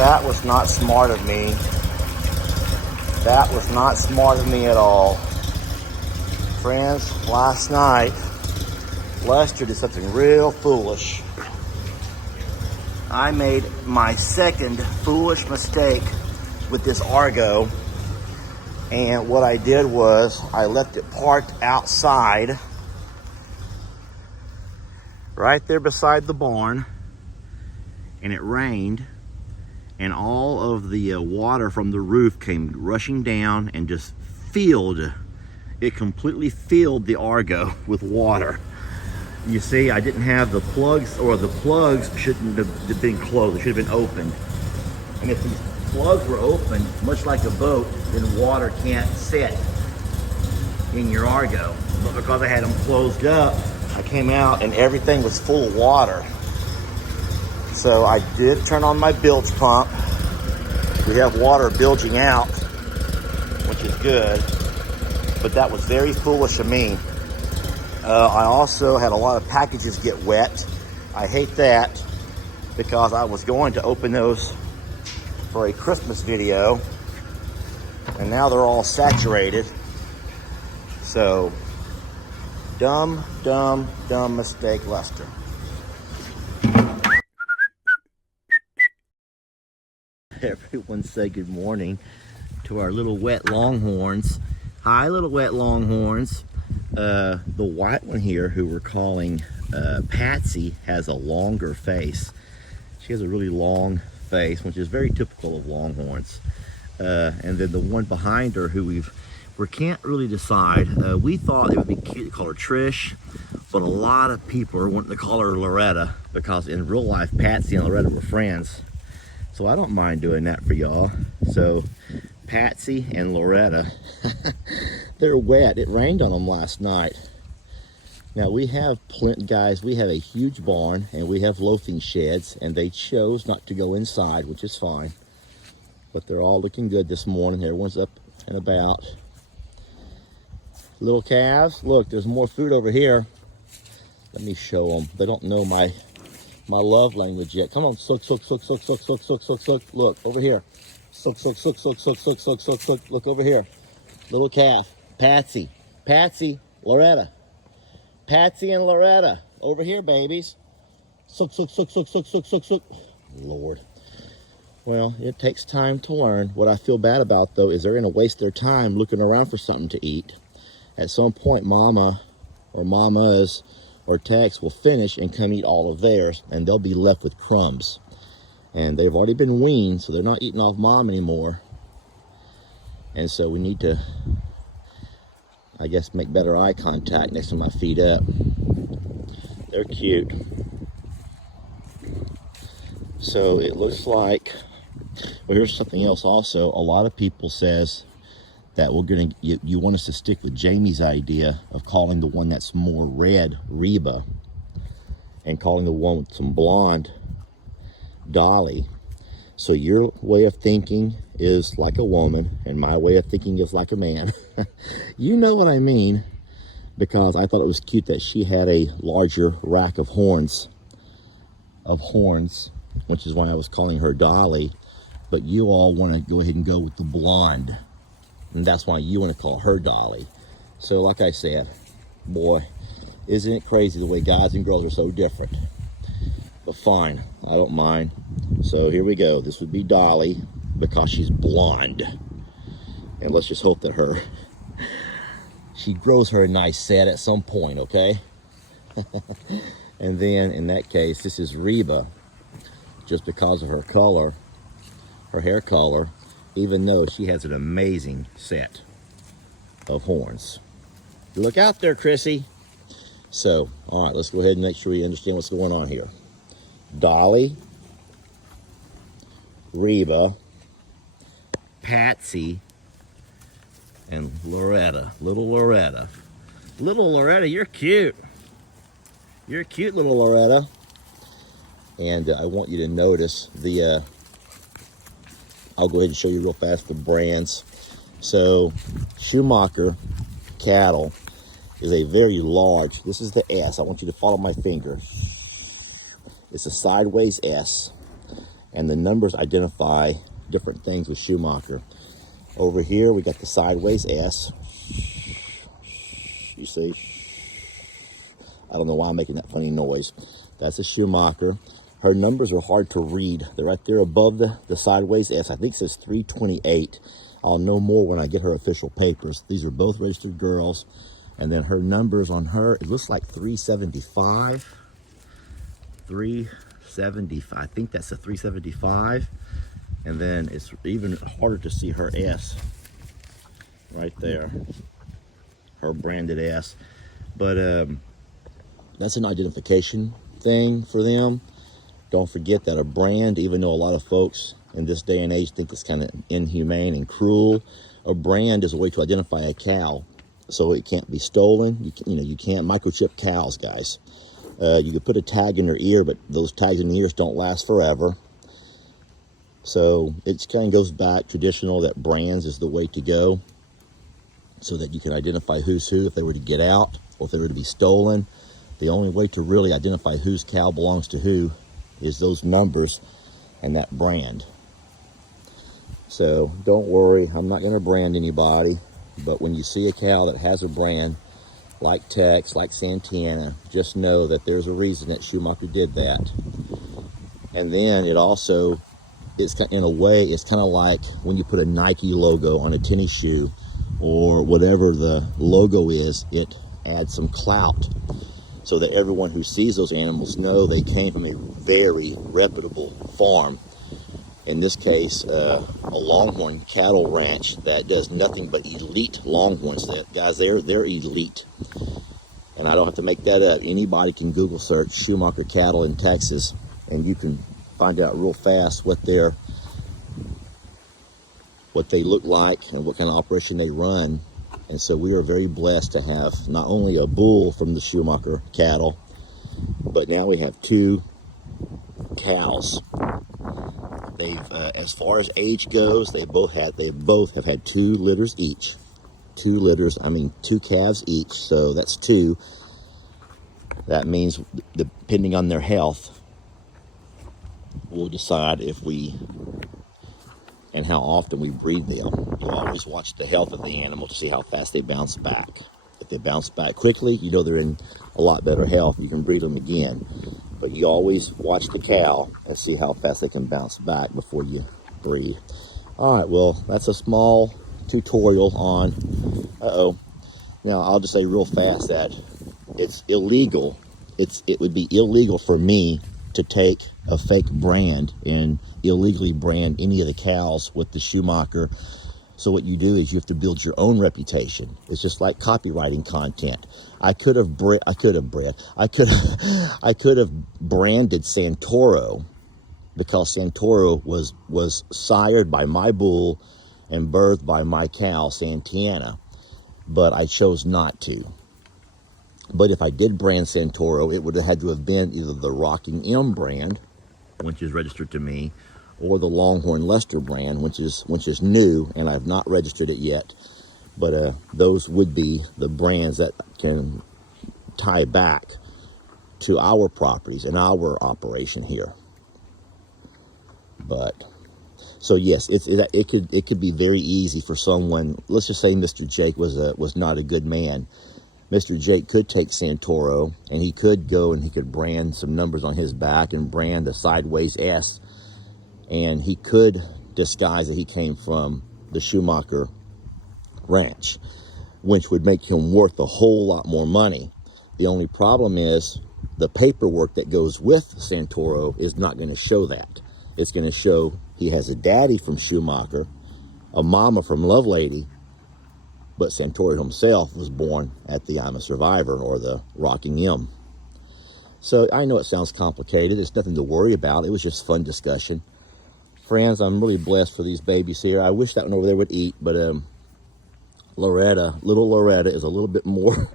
That was not smart of me. That was not smart of me at all. Friends, last night, Lester did something real foolish. I made my second foolish mistake with this Argo. And what I did was I left it parked outside, right there beside the barn, and it rained, and all of the water from the roof came rushing down and just it completely filled the Argo with water. You see, I didn't have the plugs, or the plugs shouldn't have been closed, they should have been opened. And if these plugs were open, much like a boat, then water can't sit in your Argo. But because I had them closed up, I came out and everything was full of water. So I did turn on my bilge pump. We have water bilging out, which is good, but that was very foolish of me. I also had a lot of packages get wet. I hate that because I was going to open those for a Christmas video, and now they're all saturated. So, dumb mistake, Lester. Everyone say good morning to our little wet Longhorns. Hi, little wet Longhorns. The white one here, who we're calling Patsy, has a longer face. She has a really long face, which is very typical of Longhorns. And then the one behind her, who we can't really decide. We thought it would be cute to call her Trish, but a lot of people are wanting to call her Loretta because in real life, Patsy and Loretta were friends. So I don't mind doing that for y'all. So Patsy and Loretta, they're wet. It rained on them last night. Now we have guys, we have a huge barn and we have loafing sheds, and they chose not to go inside, which is fine. But they're all looking good this morning. Everyone's up and about. Little calves, look, there's more food over here. Let me show them. They don't know my love language yet. Come on, suck. Look, over here. Suck. Look over here. Little calf. Patsy, Loretta. Patsy and Loretta. Over here, babies. Suck. Lord. Well, it takes time to learn. What I feel bad about, though, is they're going to waste their time looking around for something to eat. At some point, Mama or Mamas or Tex will finish and come eat all of theirs, and they'll be left with crumbs. And they've already been weaned, so they're not eating off Mom anymore. And so we need to, I guess, make better eye contact next time I feed up. They're cute. So it looks like, well, here's something else also. A lot of people says that you want us to stick with Jamie's idea of calling the one that's more red Reba, and calling the one with some blonde Dolly. So your way of thinking is like a woman, and my way of thinking is like a man. You know what I mean, because I thought it was cute that she had a larger rack of horns, which is why I was calling her Dolly. But you all want to go ahead and go with the blonde, and that's why you want to call her Dolly. So like I said, boy, isn't it crazy the way guys and girls are so different? But fine, I don't mind. So here we go. This would be Dolly because she's blonde. And let's just hope that she grows her a nice set at some point, okay? And then in that case, this is Reba, just because of her color, her hair color, even though she has an amazing set of horns. Look out there, Chrissy. So, all right, let's go ahead and make sure we understand what's going on here. Dolly, Reba, Patsy, and Loretta. Little Loretta. Little Loretta, you're cute. You're cute, little Loretta. And I want you to notice I'll go ahead and show you real fast the brands. So, Schumacher cattle is a very large, this is the S. I want you to follow my finger. It's a sideways S. And the numbers identify different things with Schumacher. Over here, we got the sideways S. You see? I don't know why I'm making that funny noise. That's a Schumacher. Her numbers are hard to read. They're right there above the sideways S. I think it says 328. I'll know more when I get her official papers. These are both registered girls. And then her numbers on her, it looks like 375. 375. I think that's a 375. And then it's even harder to see her S right there. Her branded S. But that's an identification thing for them. Don't forget that a brand, even though a lot of folks in this day and age think it's kind of inhumane and cruel, a brand is a way to identify a cow so it can't be stolen. You can't microchip cows, guys. You could put a tag in their ear, but those tags in the ears don't last forever. So it kind of goes back traditional that brands is the way to go so that you can identify who's who if they were to get out or if they were to be stolen. The only way to really identify whose cow belongs to who is those numbers and that brand. So don't worry, I'm not going to brand anybody, but when you see a cow that has a brand like Tex, like Santana, just know that there's a reason that Schumacher did that. And then it also, in a way, it's kind of like when you put a Nike logo on a tennis shoe or whatever the logo is, it adds some clout so that everyone who sees those animals know they came from a very reputable farm. In this case, a Longhorn cattle ranch that does nothing but elite Longhorns. Guys, they're elite. And I don't have to make that up. Anybody can Google search Schumacher cattle in Texas, and you can find out real fast what they look like and what kind of operation they run. And so we are very blessed to have not only a bull from the Schumacher cattle, but now we have 2 cows. They've, as far as age goes, they both have had 2 litters each. 2 litters, I mean 2 calves each, so that's 2. That means, depending on their health, we'll decide if we and how often we breed them. You'll always watch the health of the animal to see how fast they bounce back. If they bounce back quickly, you know they're in a lot better health. You can breed them again. But you always watch the cow and see how fast they can bounce back before you breed. All right, well, that's a small tutorial on, Now, I'll just say real fast that it's illegal. It would be illegal for me to take a fake brand and illegally brand any of the cows with the Schumacher. So what you do is you have to build your own reputation. It's just like copywriting content. I could have branded Santoro because Santoro was sired by my bull and birthed by my cow Santana, but I chose not to. But if I did brand Santoro, it would have had to have been either the Rocking M brand, which is registered to me, or the Longhorn Lester brand, which is new, and I've not registered it yet. But those would be the brands that can tie back to our properties and our operation here. But so yes, it could be very easy for someone. Let's just say Mr. Jake was not a good man. Mr. Jake could take Santoro and he could go and he could brand some numbers on his back and brand a sideways S, and he could disguise that he came from the Schumacher ranch, which would make him worth a whole lot more money. The only problem is the paperwork that goes with Santoro is not going to show that. It's going to show he has a daddy from Schumacher, a mama from Lovelady, but Santoro himself was born at the I'm a Survivor or the Rocking M. So I know it sounds complicated. It's nothing to worry about. It was just fun discussion. Friends, I'm really blessed for these babies here. I wish that one over there would eat, but little Loretta is a little bit more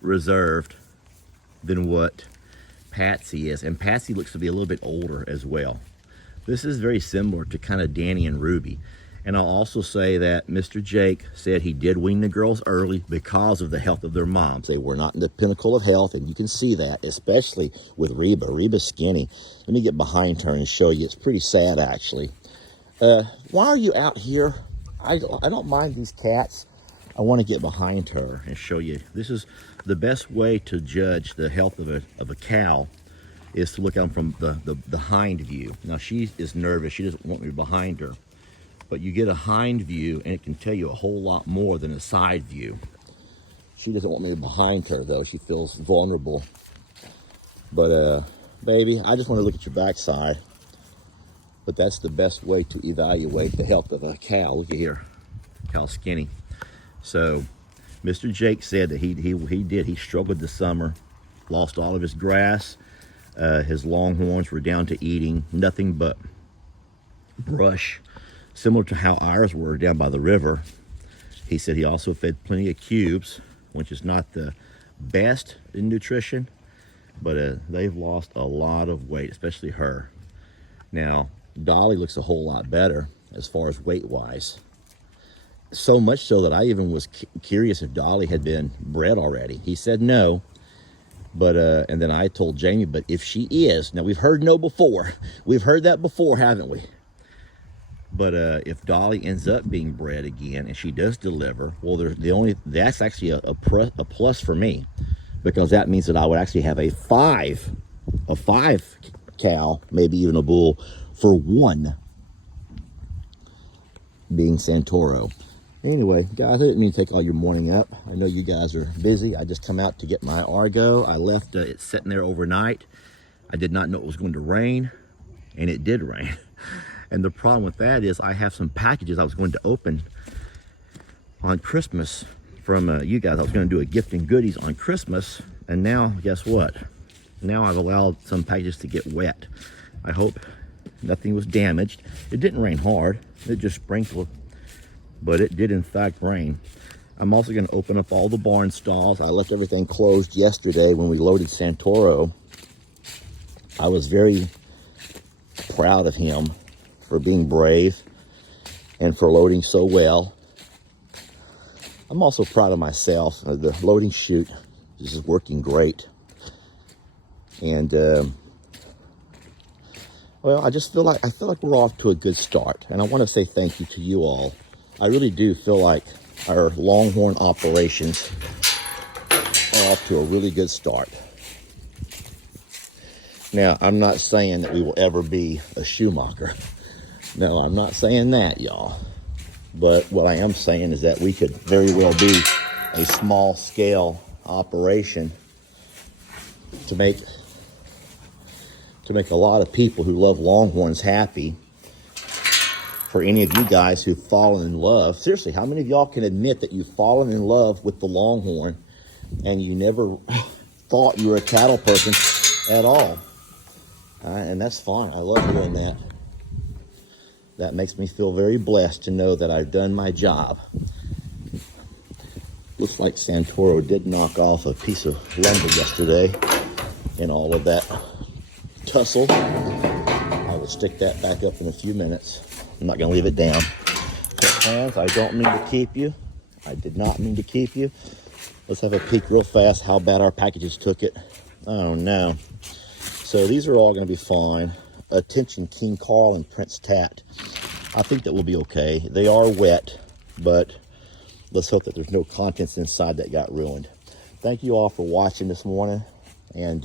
reserved than what Patsy is. And Patsy looks to be a little bit older as well. This is very similar to kind of Danny and Ruby. And I'll also say that Mr. Jake said he did wean the girls early because of the health of their moms. They were not in the pinnacle of health, and you can see that, especially with Reba. Reba's skinny. Let me get behind her and show you. It's pretty sad, actually. Why are you out here? I don't mind these cats. I want to get behind her and show you. This is the best way to judge the health of a cow, is to look at them from the hind view. Now, she is nervous. She doesn't want me behind her. But you get a hind view, and it can tell you a whole lot more than a side view. She doesn't want me behind her, though. She feels vulnerable. But, baby, I just want to look at your backside. But that's the best way to evaluate the health of a cow. Look at here. Cow's skinny. So, Mr. Jake said that he did. He struggled this summer. Lost all of his grass. His longhorns were down to eating nothing but brush, similar to how ours were down by the river. He said he also fed plenty of cubes, which is not the best in nutrition, but they've lost a lot of weight, especially her. Now, Dolly looks a whole lot better as far as weight-wise. So much so that I even was curious if Dolly had been bred already. He said no. But, and then I told Jamie, but if she is, now we've heard no before. We've heard that before, haven't we? But if Dolly ends up being bred again and she does deliver, well, that's actually a plus for me, because that means that I would actually have a five cow, maybe even a bull, for one being Santoro. Anyway, guys, I didn't mean to take all your morning up. I know you guys are busy. I just come out to get my Argo. I left it sitting there overnight. I did not know it was going to rain, and it did rain. And the problem with that is I have some packages I was going to open on Christmas from you guys. I was going to do a gift and goodies on Christmas, and now, guess what? Now I've allowed some packages to get wet. I hope nothing was damaged. It didn't rain hard. It just sprinkled. But it did in fact rain. I'm also going to open up all the barn stalls. I left everything closed yesterday when we loaded Santoro. I was very proud of him for being brave and for loading so well. I'm also proud of myself. The loading chute is working great. And well, I feel like we're off to a good start. And I want to say thank you to you all. I really do feel like our Longhorn operations are off to a really good start. Now, I'm not saying that we will ever be a Schumacher. No, I'm not saying that, y'all. But what I am saying is that we could very well be a small-scale operation to make a lot of people who love Longhorns happy. For any of you guys who've fallen in love, seriously, how many of y'all can admit that you've fallen in love with the Longhorn and you never thought you were a cattle person at all? And that's fine. I love doing that. That makes me feel very blessed to know that I've done my job. Looks like Santoro did knock off a piece of lumber yesterday in all of that tussle. I will stick that back up in a few minutes. I'm not going to leave it down. Hands, I don't mean to keep you. I did not mean to keep you. Let's have a peek real fast how bad our packages took it. Oh no. So these are all going to be fine. Attention King Carl and Prince Tat. I think that will be okay. They are wet, but let's hope that there's no contents inside that got ruined. Thank you all for watching this morning. And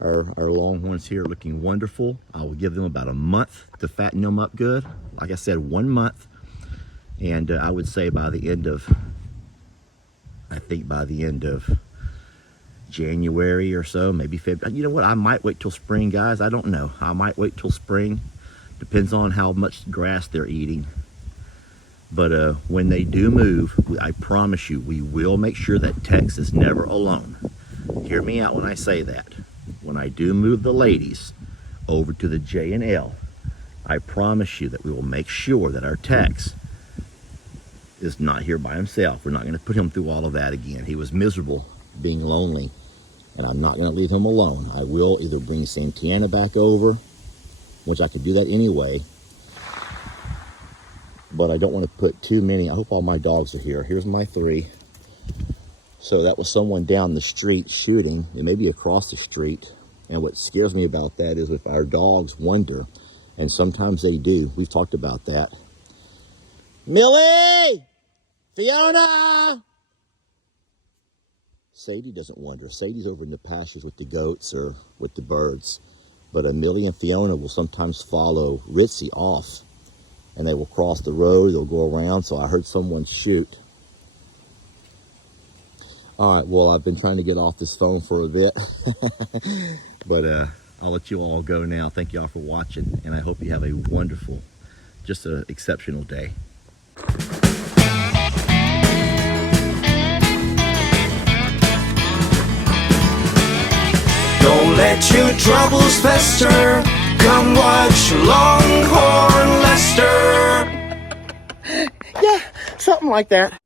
our Longhorns here are looking wonderful. I will give them about a month to fatten them up good. Like I said, 1 month. And I would say by the end of January or so, maybe February. You know what? I might wait till spring, guys. I don't know. I might wait till spring. Depends on how much grass they're eating. But when they do move, I promise you, we will make sure that Tex is never alone. Hear me out when I say that. When I do move the ladies over to the J and L, I promise you that we will make sure that our Tex is not here by himself. We're not going to put him through all of that again. He was miserable being lonely, and I'm not going to leave him alone. I will either bring Santana back over, which I could do that anyway, but I don't want to put too many. I hope all my dogs are here. Here's my 3. So that was someone down the street shooting, and maybe across the street. And what scares me about that is if our dogs wander, and sometimes they do. We've talked about that. Millie! Fiona! Sadie doesn't wander. Sadie's over in the pastures with the goats or with the birds. But Millie and Fiona will sometimes follow Ritzy off, and they will cross the road, they'll go around. So I heard someone shoot. All right, well, I've been trying to get off this phone for a bit, but I'll let you all go now. Thank you all for watching, and I hope you have a wonderful, just an exceptional day. Don't let your troubles fester. Come watch Longhorn Lester. Yeah, something like that.